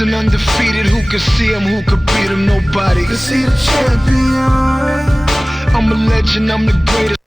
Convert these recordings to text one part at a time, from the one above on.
Losing undefeated, who could see him, who could beat him? Nobody. Is he the champion? I'm a legend, I'm the greatest.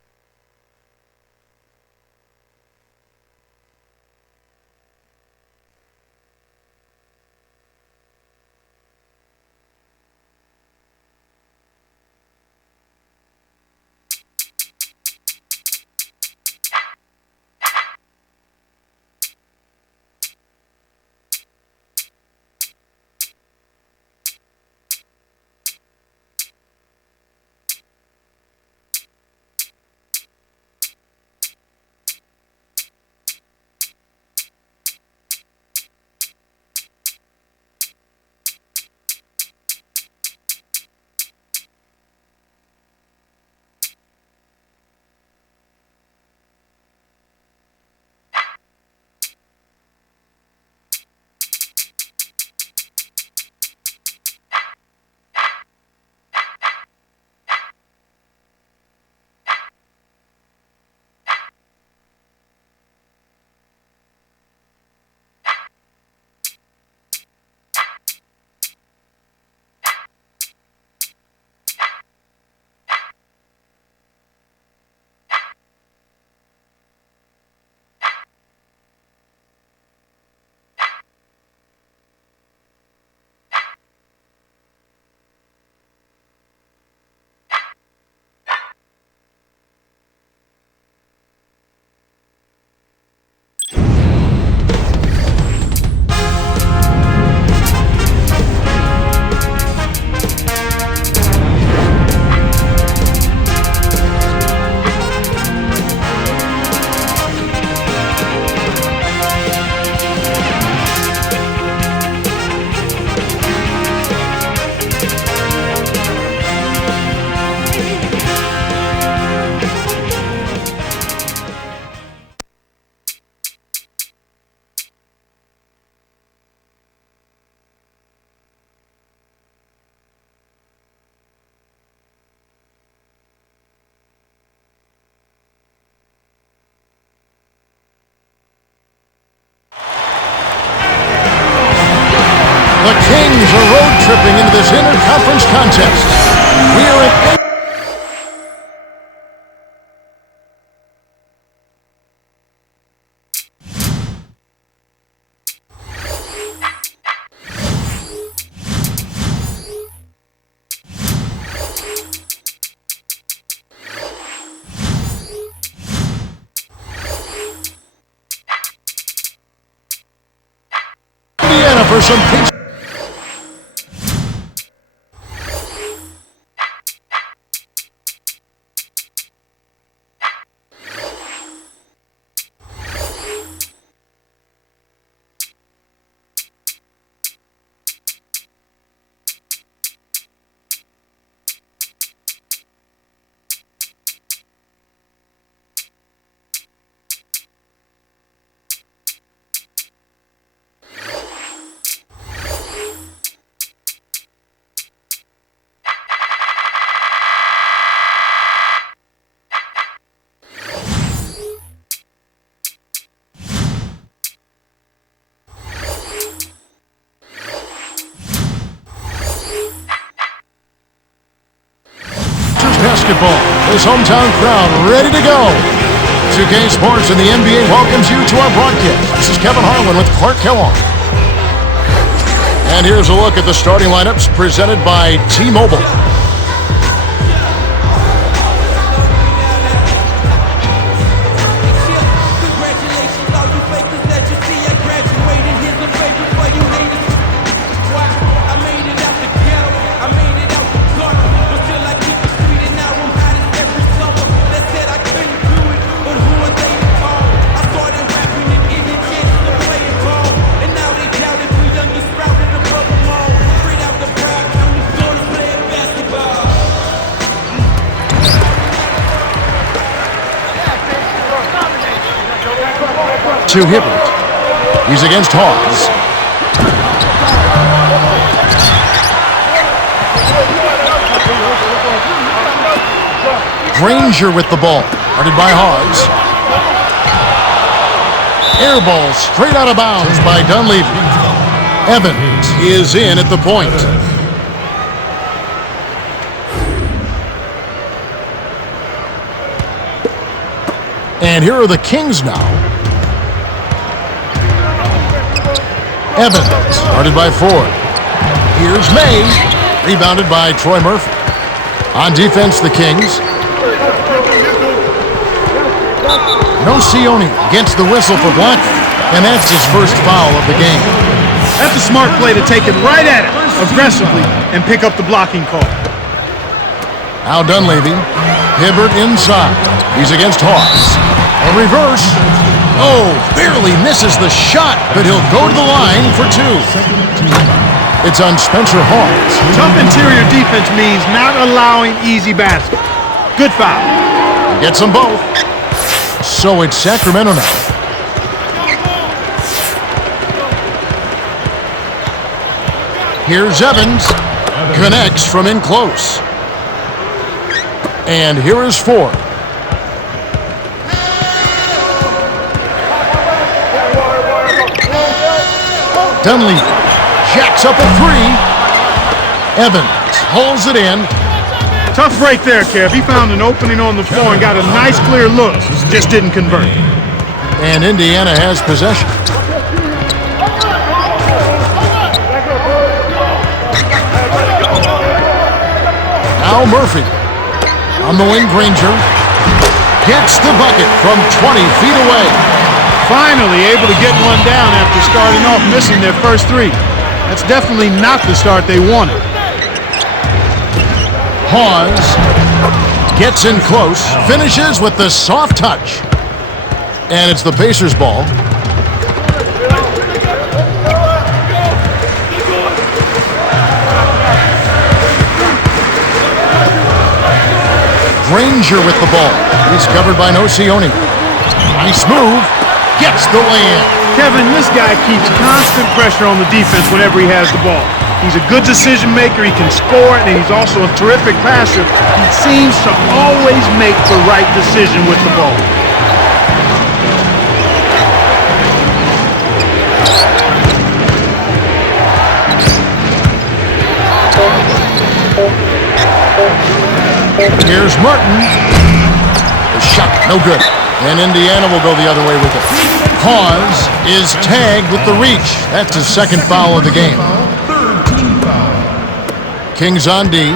The Kings are road tripping into this inter-conference contest. We are at Indiana for some pizza. Basketball, his hometown crowd ready to go. 2K Sports and the NBA welcomes you to our broadcast. This is Kevin Harlan with Clark Kellogg. And here's a look at the starting lineups presented by T-Mobile. To Hibbert. He's against Hawes. Granger with the ball. Guarded by Hawes. Air ball straight out of bounds by Dunleavy. Evans is in at the point. And here are the Kings now. Evans, started by Ford. Here's May, rebounded by Troy Murphy. On defense, the Kings. Nocioni gets the whistle for blocking, and that's his first foul of the game. That's a smart play to take it right at it aggressively and pick up the blocking call. Now Dunleavy, Hibbert inside. He's against Hawes. A reverse. Oh, barely misses the shot, but he'll go to the line for two. It's on Spencer Hawes. Tough interior defense means not allowing easy baskets. Good foul. He gets them both. So it's Sacramento now. Here's Evans. Connects from in close. And here is Ford. Dunleavy jacks up a three. Evans holds it in. Tough break there, Kev. He found an opening on the floor and got a nice clear look. Just didn't convert. And Indiana has possession. Now Murphy on the wing. Granger gets the bucket from 20 feet away. Finally able to get one down after starting off missing their first three. That's definitely not the start they wanted. Hawes gets in close, finishes with the soft touch. And it's the Pacers' ball. Granger with the ball. He's covered by Nocioni. Nice move. Gets the lay-in. Kevin, this guy keeps constant pressure on the defense whenever he has the ball. He's a good decision maker, he can score, and he's also a terrific passer. He seems to always make the right decision with the ball. Here's Martin. The shot, no good. And Indiana will go the other way with it. Hawes is tagged with the reach. That's his second foul of the game. Kings on D.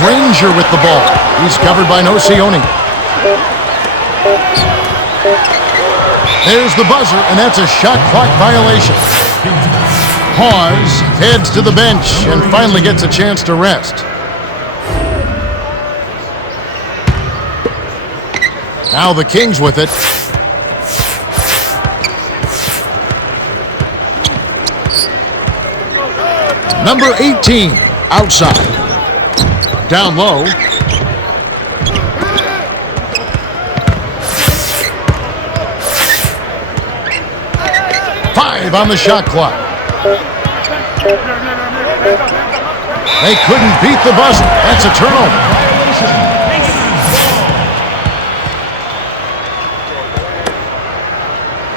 Granger with the ball. He's covered by Nocioni. There's the buzzer, and that's a shot clock violation. Hawes heads to the bench and finally gets a chance to rest. Now the Kings with it. Number 18, outside. Down low. On the shot clock. They couldn't beat the buzzer. That's a turnover.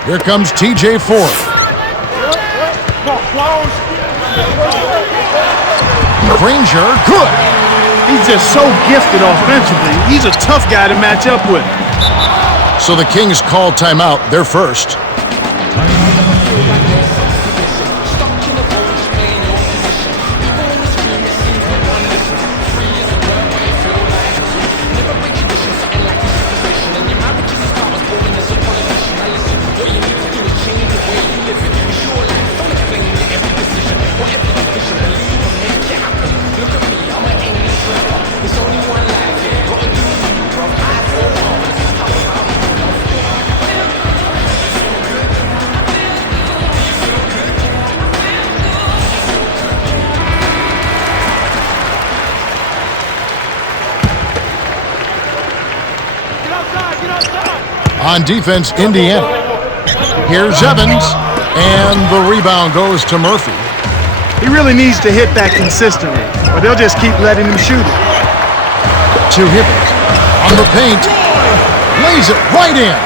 Here comes TJ Ford. Granger, good. He's just so gifted offensively. He's a tough guy to match up with. So the Kings call timeout. They're first. On defense, Indiana. Here's Evans. And the rebound goes to Murphy. He really needs to hit that consistently, or they'll just keep letting him shoot it. To Hibbert. On the paint. Lays it right in.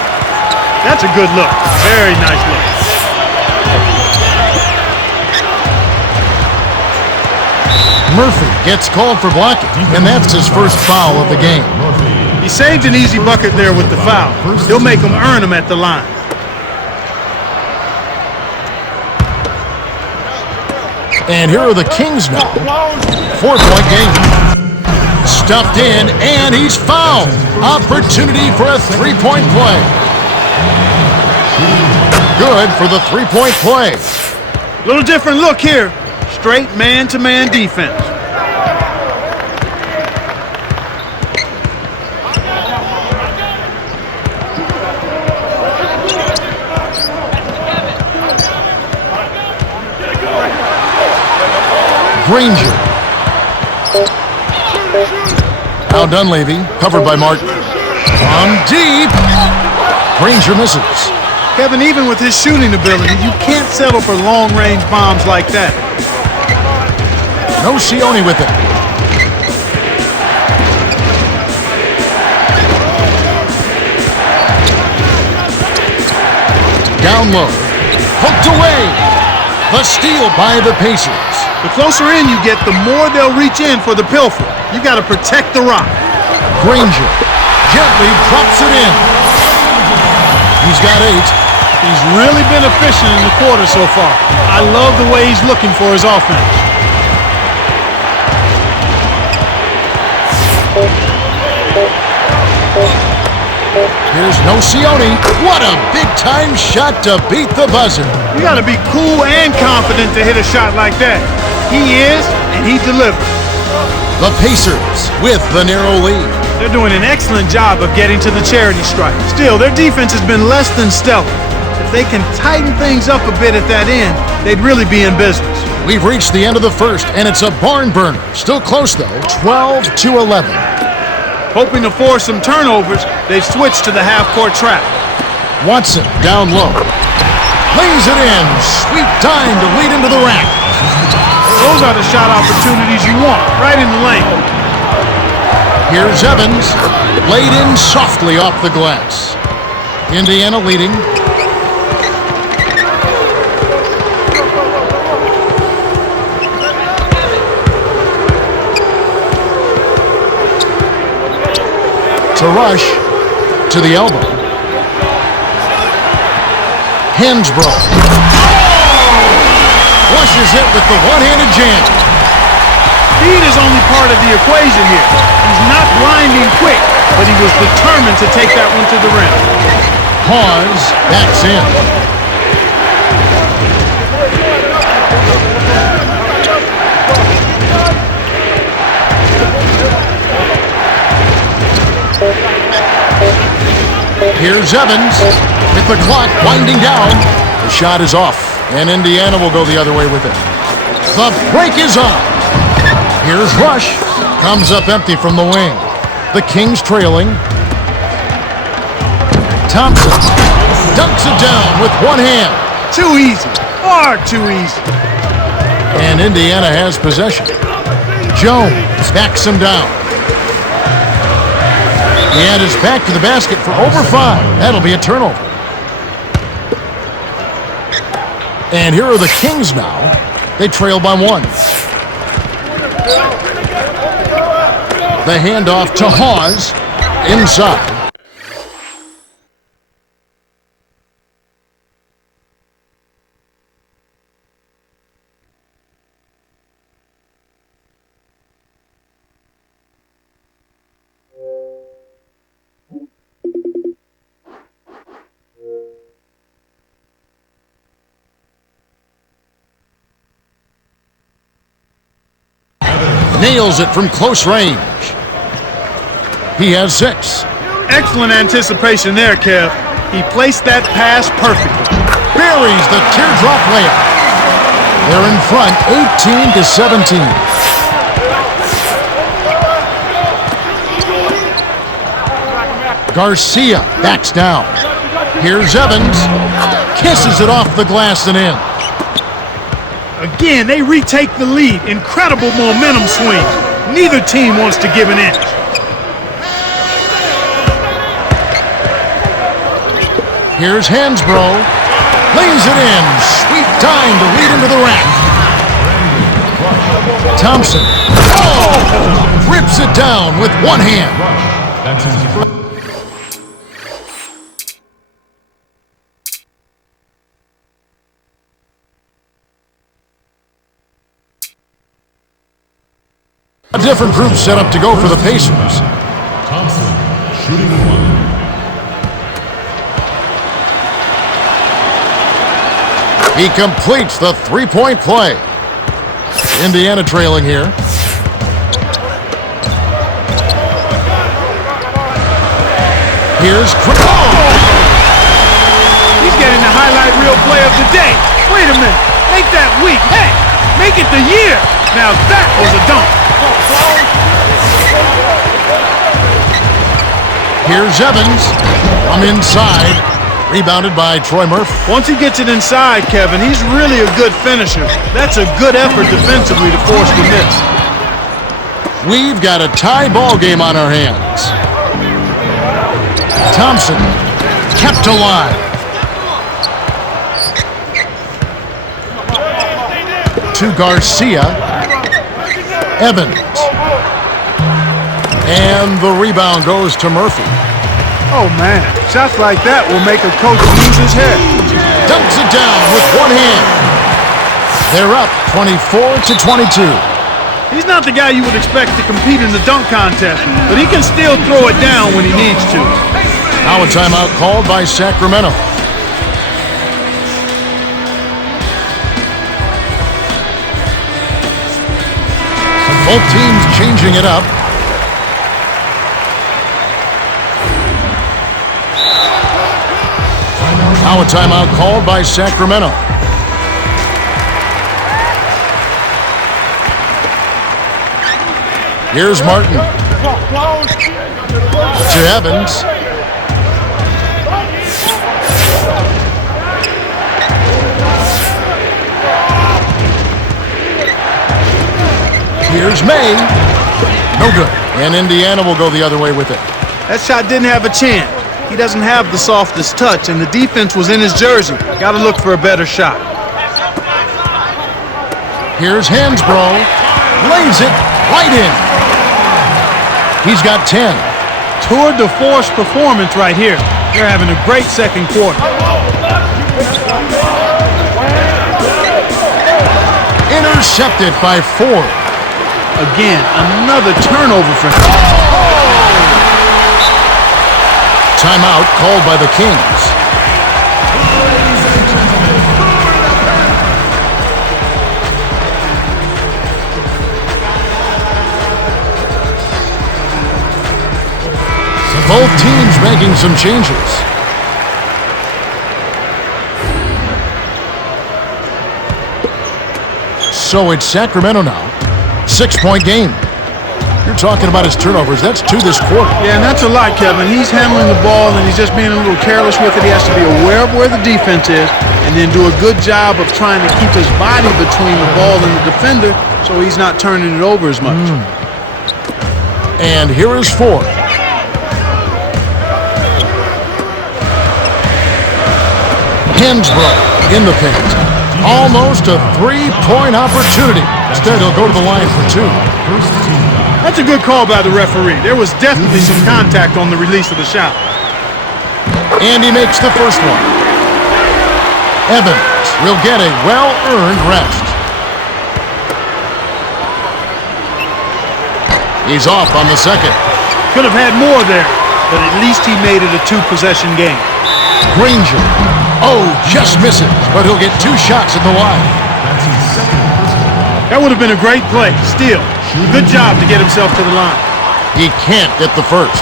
That's a good look. Very nice look. Murphy gets called for blocking, and that's his first foul of the game. He saved an easy bucket there with the foul. He'll make them earn them at the line. And here are the Kings now. 4-point game. Stuffed in, and he's fouled. Opportunity for a three-point play. Good for the three-point play. Little different look here. Straight man-to-man defense. Granger. Now Dunleavy, covered by Martin. On deep. Granger misses. Kevin, even with his shooting ability, you can't settle for long-range bombs like that. No Sione with it. Down low. Poked away. The steal by the Pacers. The closer in you get, the more they'll reach in for the pilfer. You got to protect the rock. Granger gently drops it in. He's got 8. He's really been efficient in the quarter so far. I love the way he's looking for his offense. Here's no Sione. What a big-time shot to beat the buzzer. You got to be cool and confident to hit a shot like that. He is, and he delivers. The Pacers with the narrow lead. They're doing an excellent job of getting to the charity stripe. Still, their defense has been less than stellar. If they can tighten things up a bit at that end, they'd really be in business. We've reached the end of the first, and it's a barn burner. Still close, though, 12-11. Hoping to force some turnovers, they've switched to the half-court trap. Watson down low. Lays it in. Sweet time to lead into the rack. Those are the shot opportunities you want, right in the lane. Here's Evans. Laid in softly off the glass. Indiana leading. To Rush, to the elbow. Hands broke. Flushes it with the one-handed jam. Speed is only part of the equation here. He's not grinding quick, but he was determined to take that one to the rim. Pause, backs in. Here's Evans with the clock winding down. The shot is off, and Indiana will go the other way with it. The break is on. Here's Rush. Comes up empty from the wing. The Kings trailing. Thompson dunks it down with one hand. Too easy. Far too easy. And Indiana has possession. Jones backs him down. And is back to the basket for over 5. That'll be a turnover. And here are the Kings now. They trail by 1. The handoff to Hawes. Inside. Nails it from close range. He has 6. Excellent anticipation there, Kev. He placed that pass perfectly. Buries the teardrop layup. They're in front, 18-17. Garcia backs down. Here's Evans. kisses it off the glass and in. Again, they retake the lead. Incredible momentum swing. Neither team wants to give an inch. Here's Hansbrough. Lays it in. Sweet time to lead into the rack. Thompson. Oh! Rips it down with one hand. That's his first. A different group set up to go for the Pacers. Thompson shooting one. He completes the three-point play. Indiana trailing here. Here's He's getting the highlight reel play of the day. Wait a minute. Make that week. Hey, make it the year. Now that was a dunk. Here's Evans from inside. Rebounded by Troy Murphy. Once he gets it inside, Kevin, he's really a good finisher. That's a good effort defensively to force the miss. We've got a tie ball game on our hands. Thompson kept alive. To Garcia. Evans. And the rebound goes to Murphy. Oh, man. Shots like that will make a coach lose his head. Dunks it down with one hand. They're up 24-22. He's not the guy you would expect to compete in the dunk contest, but he can still throw it down when he needs to. Now a timeout called by Sacramento. Both teams changing it up. Now a timeout called by Sacramento. Here's Martin. To Evans. Here's May. No good. And Indiana will go the other way with it. That shot didn't have a chance. He doesn't have the softest touch, and the defense was in his jersey. Got to look for a better shot. Here's Hansbrough. Lays it right in. He's got 10. Tour de force performance right here. They're having a great second quarter. Intercepted by Ford. Again, another turnover for him. Timeout called by the Kings. Both teams making some changes. So it's Sacramento now. 6-point game. You're talking about his turnovers. That's 2 this quarter. Yeah, and that's a lot, Kevin. He's handling the ball, and he's just being a little careless with it. He has to be aware of where the defense is and then do a good job of trying to keep his body between the ball and the defender so he's not turning it over as much. And here is Ford. Hansbrough in the paint. Almost a 3-point opportunity. Instead, he'll go to the line for 2. That's a good call by the referee. There was definitely some contact on the release of the shot. And he makes the first one. Evans will get a well-earned rest. He's off on the second. Could have had more there, but at least he made it a 2-possession game. Granger. Oh, just misses, but he'll get 2 shots at the line. That's his second personal. That would have been a great play. Still, good job to get himself to the line. He can't get the first.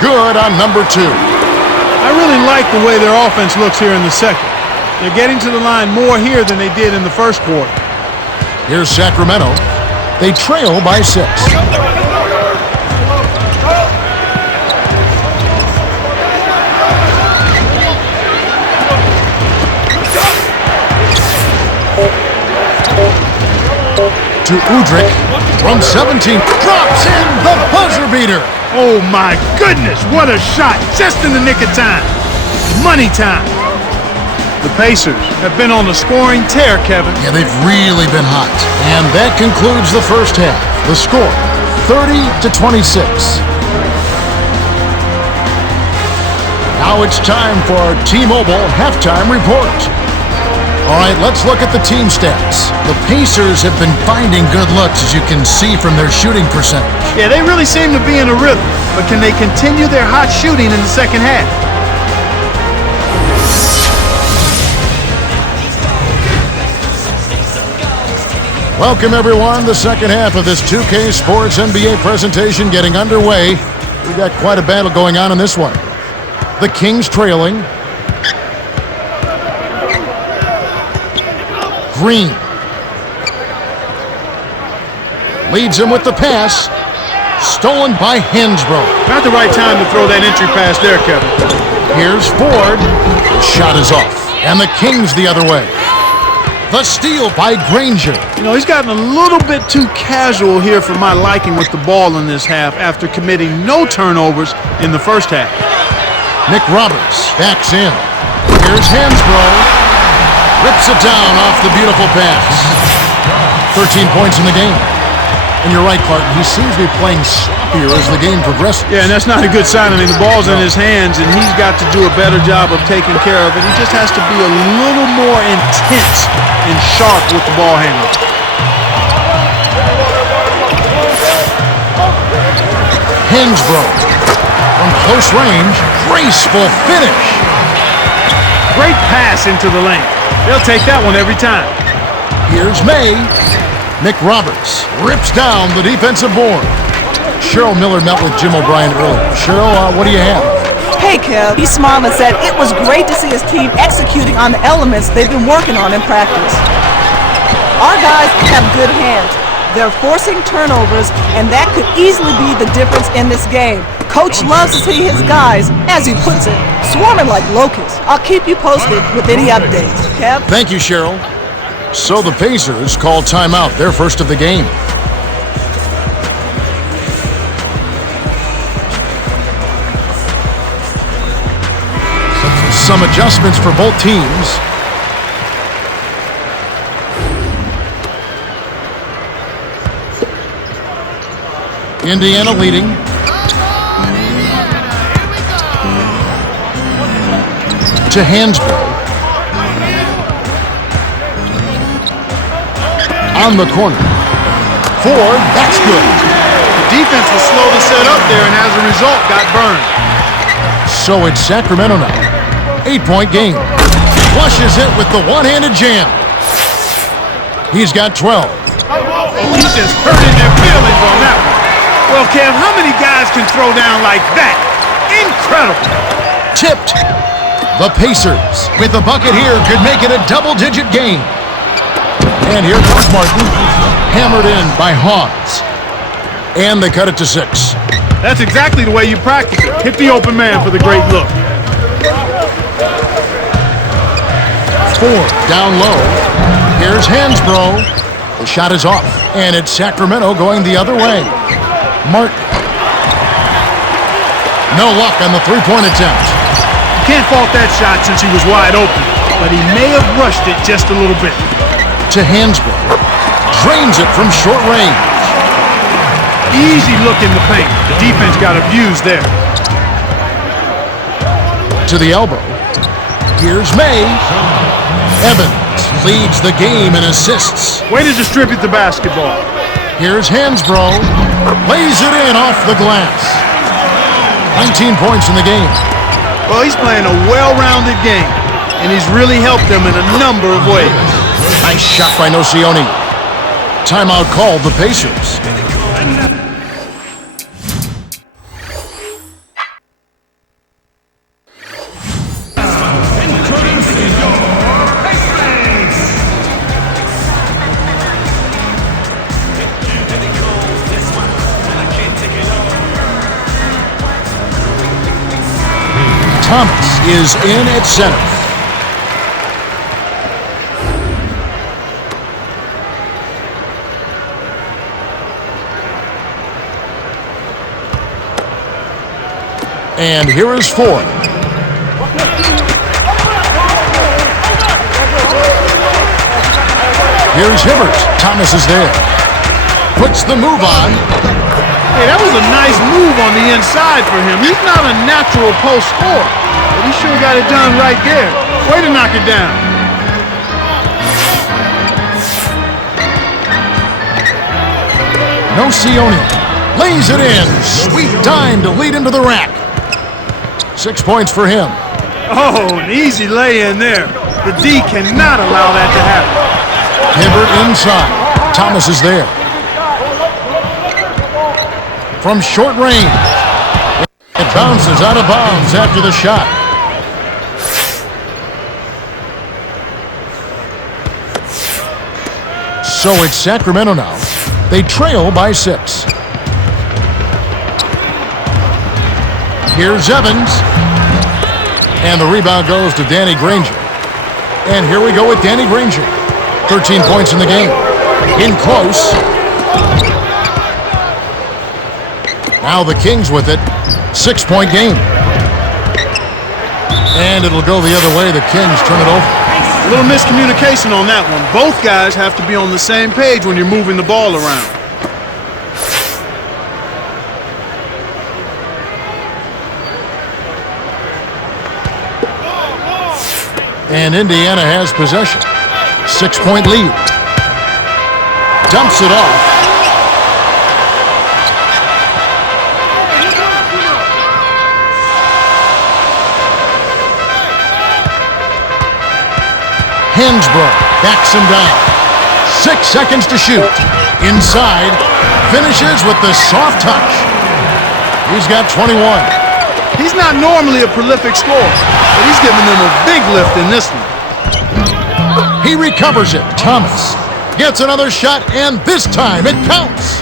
Good on number 2. I really like the way their offense looks here in the second. They're getting to the line more here than they did in the first quarter. Here's Sacramento. They trail by 6. to Udrich from 17. Drops in the buzzer beater. Oh my goodness, what a shot, just in the nick of time. Money time. The Pacers have been on a scoring tear, Kevin. Yeah, they've really been hot. And that concludes the first half. The score, 30-26. Now it's time for our T-Mobile halftime report. All right, let's look at the team stats. The Pacers have been finding good looks, as you can see from their shooting percentage. Yeah, they really seem to be in a rhythm, but can they continue their hot shooting in the second half? Welcome, everyone. The second half of this 2K Sports NBA presentation getting underway. We've got quite a battle going on in this one. The Kings trailing. Green leads him with the pass. Stolen by Hansbrough. Not the right time to throw that entry pass there, Kevin. Here's Ford. The shot is off. And the Kings the other way. The steal by Granger. You know, he's gotten a little bit too casual here for my liking with the ball in this half after committing no turnovers in the first half. Nick Roberts backs in. Here's Hansbrough. Rips it down off the beautiful pass. 13 points in the game. And you're right, Clark. He seems to be playing sloppier as the game progresses. Yeah, and that's not a good sign. I mean, the ball's in his hands, and he's got to do a better job of taking care of it. He just has to be a little more intense and sharp with the ball handling. Hansbrough. From close range, graceful finish. Great pass into the lane. They'll take that one every time. Here's May. Nick Roberts rips down the defensive board. Cheryl Miller met with Jim O'Brien earlier. Cheryl, what do you have? Hey, Kev. He smiled and said it was great to see his team executing on the elements they've been working on in practice. Our guys have good hands. They're forcing turnovers, and that could easily be the difference in this game. Coach loves to see his guys, as he puts it, swarming like locusts. I'll keep you posted with any updates. Kev? Thank you, Cheryl. So the Pacers call timeout, their first of the game. Some adjustments for both teams. Indiana leading. To Hansbrough. On the corner. Ford, that's good. The defense was slow to set up there and as a result got burned. So it's Sacramento now. 8-point game. Flushes it with the one-handed jam. He's got 12. He's just hurting their feelings on that one. Well, Kev, how many guys can throw down like that? Incredible. Tipped. The Pacers, with a bucket here, could make it a double-digit game. And here comes Martin, hammered in by Hawes. And they cut it to 6. That's exactly the way you practice it. Hit the open man for the great look. Ford down low. Here's Hansbrough. The shot is off. And it's Sacramento going the other way. Martin. No luck on the three-point attempt. Can't fault that shot since he was wide open, but he may have rushed it just a little bit. To Hansbrough. Drains it from short range. Easy look in the paint. The defense got abused there. To the elbow. Here's May. Evans leads the game in assists. Way to distribute the basketball. Here's Hansbrough. Lays it in off the glass. 19 points in the game. Well, he's playing a well-rounded game, and he's really helped them in a number of ways. Nice shot by Nocioni. Timeout called the Pacers. Thomas is in at center. And here is Ford. Here's Hibbert. Thomas is there. Puts the move on. Hey, that was a nice move on the inside for him. He's not a natural post scorer, but he sure got it done right there. Way to knock it down. Nocioni lays it in. Sweet dime to lead into the rack. 6 points for him. Oh, an easy lay in there. The D cannot allow that to happen. Hibbert inside. Thomas is there. From short range. It bounces out of bounds after the shot. So it's Sacramento now. They trail by 6. Here's Evans. And the rebound goes to Danny Granger. And here we go with Danny Granger. 13 points in the game. In close. Now the Kings with it. 6-point game. And it'll go the other way. The Kings turn it over. A little miscommunication on that one. Both guys have to be on the same page when you're moving the ball around. And Indiana has possession. 6-point lead. Dumps it off. Hansbrough backs him down. 6 seconds to shoot. Inside. Finishes with the soft touch. He's got 21. He's not normally a prolific scorer, but he's giving them a big lift in this one. He recovers it. Thomas gets another shot, and this time it counts.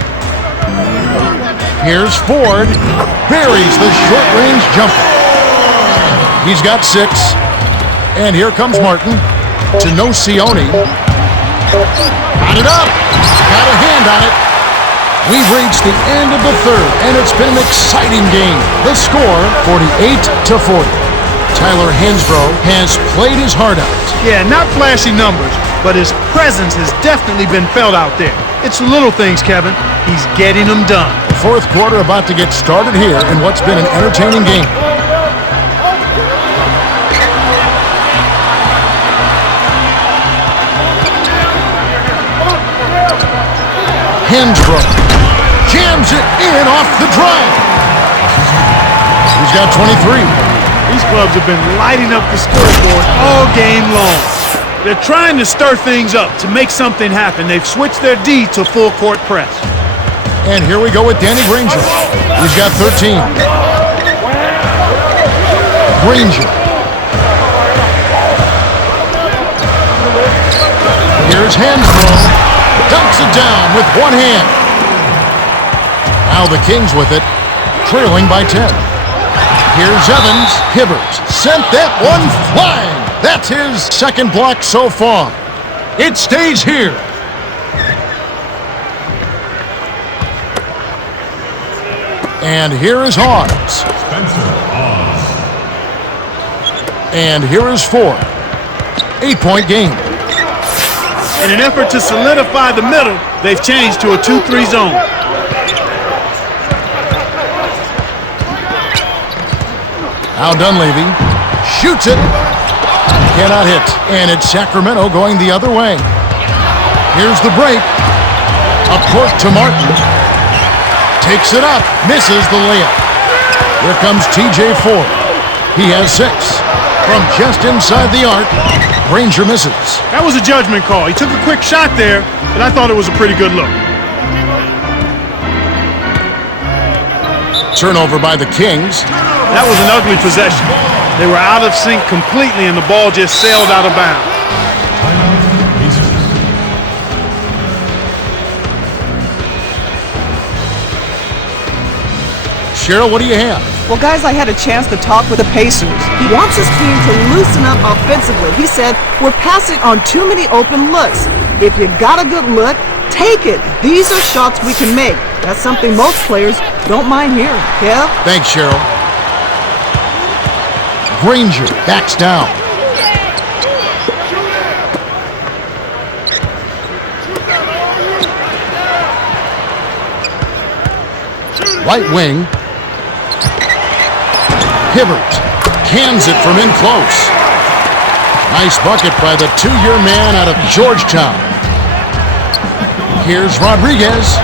Here's Ford. Buries the short-range jumper. He's got 6. And here comes Martin to Nocioni. Got it up. Got a hand on it. We've reached the end of the third, and it's been an exciting game. The score, 48-40. Tyler Hansbrough has played his heart out. Yeah, not flashy numbers, but his presence has definitely been felt out there. It's the little things, Kevin. He's getting them done. The fourth quarter about to get started here in what's been an entertaining game. Hansbrough jams it in off the drive. He's got 23. These clubs have been lighting up the scoreboard all game long. They're trying to stir things up to make something happen. They've switched their D to full court press. And here we go with Danny Granger. He's got 13. Granger. Here's Hansbrough. Dunks it down with one hand. Now the Kings with it, trailing by 10. Here's Evans. Hibbert sent that one flying. That's his second block so far. It stays here. And here is Hawes. Spencer Hawes. And here is Ford. 8-point game. In an effort to solidify the middle, they've changed to a 2-3 zone. Now Dunleavy shoots it. Cannot hit. And it's Sacramento going the other way. Here's the break. Up court to Martin. Takes it up. Misses the layup. Here comes TJ Ford. He has 6. From just inside the arc, Granger misses. That was a judgment call. He took a quick shot there, but I thought it was a pretty good look. Turnover by the Kings. That was an ugly possession. They were out of sync completely, and the ball just sailed out of bounds. Timeout, Pacers. Cheryl, what do you have? Well, guys, I had a chance to talk with the Pacers. He wants his team to loosen up offensively. He said, we're passing on too many open looks. If you got a good look, take it. These are shots we can make. That's something most players don't mind hearing. Kev? Thanks, Cheryl. Granger backs down. Right wing. Hibbert cans it from in close. Nice bucket by the two-year man out of Georgetown. Here's Rodriguez.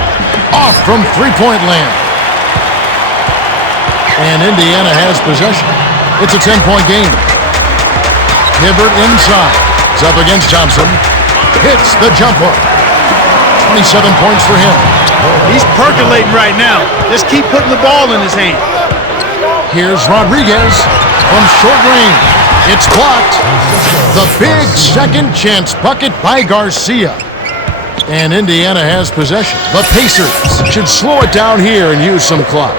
Off from three-point land. And Indiana has possession. It's a 10-point game. Hibbert inside. He's up against Thompson. Hits the jump hook. 27 points for him. He's percolating right now. Just keep putting the ball in his hand. Here's Rodriguez from short range. It's blocked. The big second chance bucket by Garcia. And Indiana has possession. The Pacers should slow it down here and use some clock.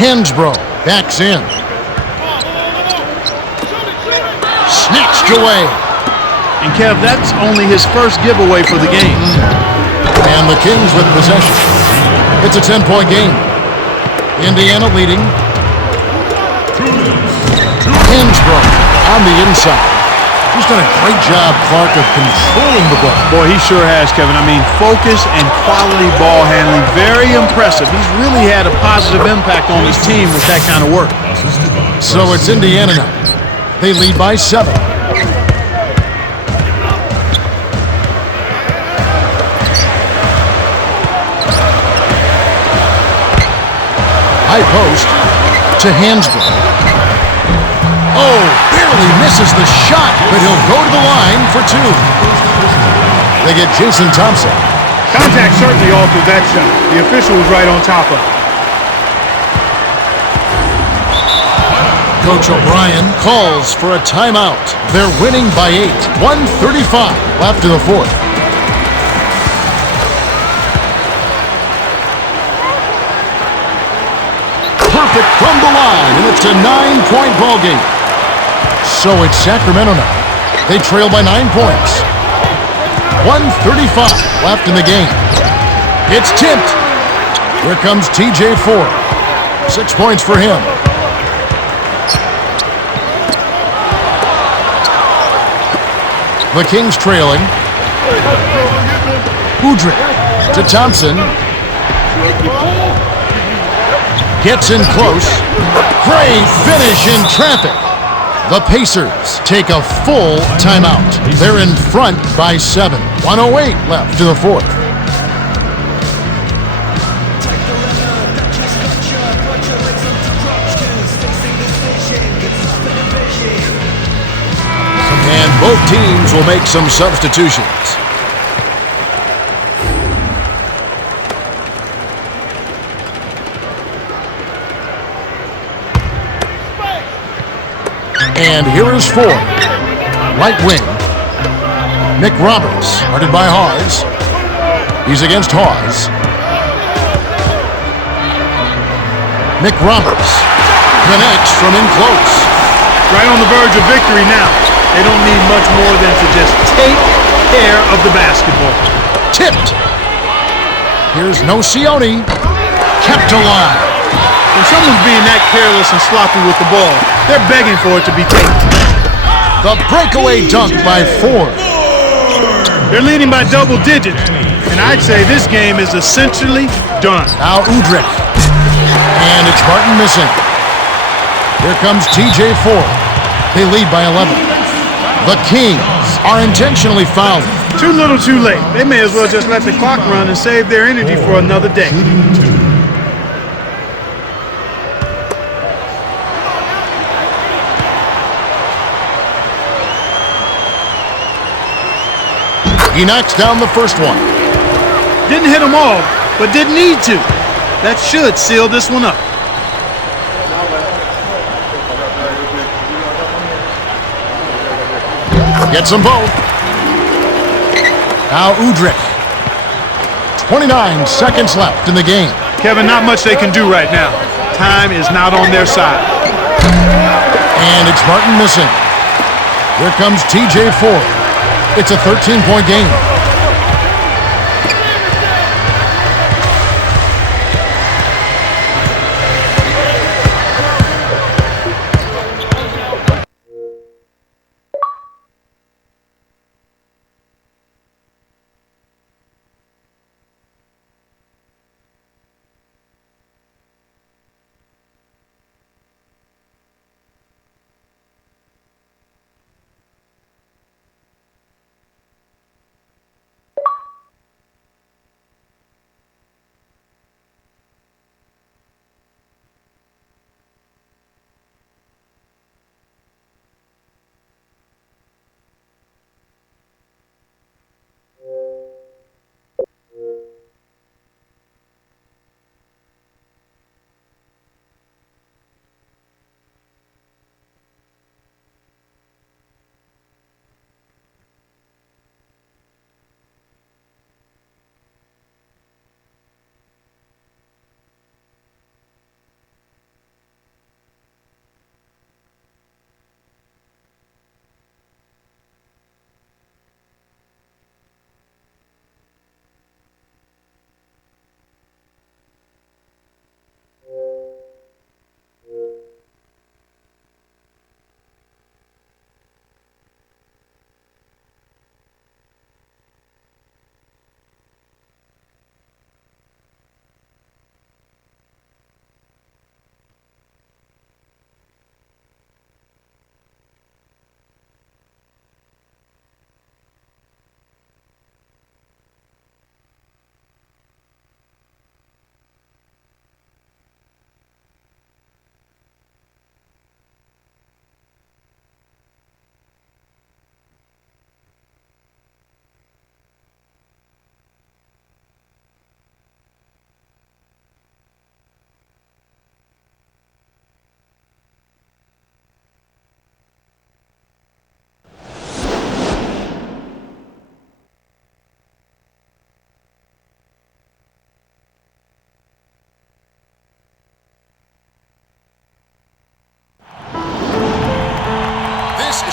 Hansbrough backs in. Snatched away. And Kev, that's only his first giveaway for the game. And the Kings with possession. It's a 10-point game. Indiana leading. Hansbrough on the inside. He's done a great job, Clark, of controlling the ball. Boy, he sure has, Kevin. I mean, focus and quality ball handling, very impressive. He's really had a positive impact on his team with that kind of work. So it's Indiana now. They lead by 7. High post to Hansbrough. Oh, barely misses the shot, but he'll go to the line for 2. They get Jason Thompson. Contact certainly altered that shot. The official was right on top of it. Coach O'Brien calls for a timeout. They're winning by 8. 1:35 left in the fourth. Perfect from the line, and it's a 9-point ball game. So it's Sacramento now. They trail by 9 points. 1:35 left in the game. It's tipped. Here comes TJ Ford. 6 points for him. The Kings trailing. Udrih to Thompson. Gets in close. Great finish in traffic. The Pacers take a full timeout. They're in front by 7. 1:08 left to the fourth. And both teams will make some substitutions. And here is Ford. Right wing. Nick Roberts, guarded by Hawes. He's against Hawes. Nick Roberts connects from in close. Right on the verge of victory now. They don't need much more than to just take care of the basketball. Tipped. Here's Nocioni. Kept alive. When someone's being that careless and sloppy with the ball, they're begging for it to be taken. The breakaway dunk by Ford. They're leading by double digits, and I'd say this game is essentially done. Now Udrih. And it's Barton missing. Here comes TJ Ford. They lead by 11. The Kings are intentionally fouling. Too little, too late. They may as well just let the clock run and save their energy for another day. He knocks down the first one. Didn't hit them all, but didn't need to. That should seal this one up. Gets them both. Now Udrih. 29 seconds left in the game. Kevin, not much they can do right now. Time is not on their side. And it's Martin missing. Here comes TJ Ford. It's a 13-point game.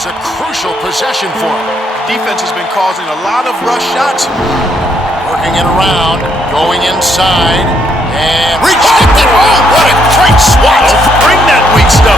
a crucial possession for him. Defense has been causing a lot of rush shots. Working it around, going inside, and rejected. Oh, what a great swat! Bring that weak stuff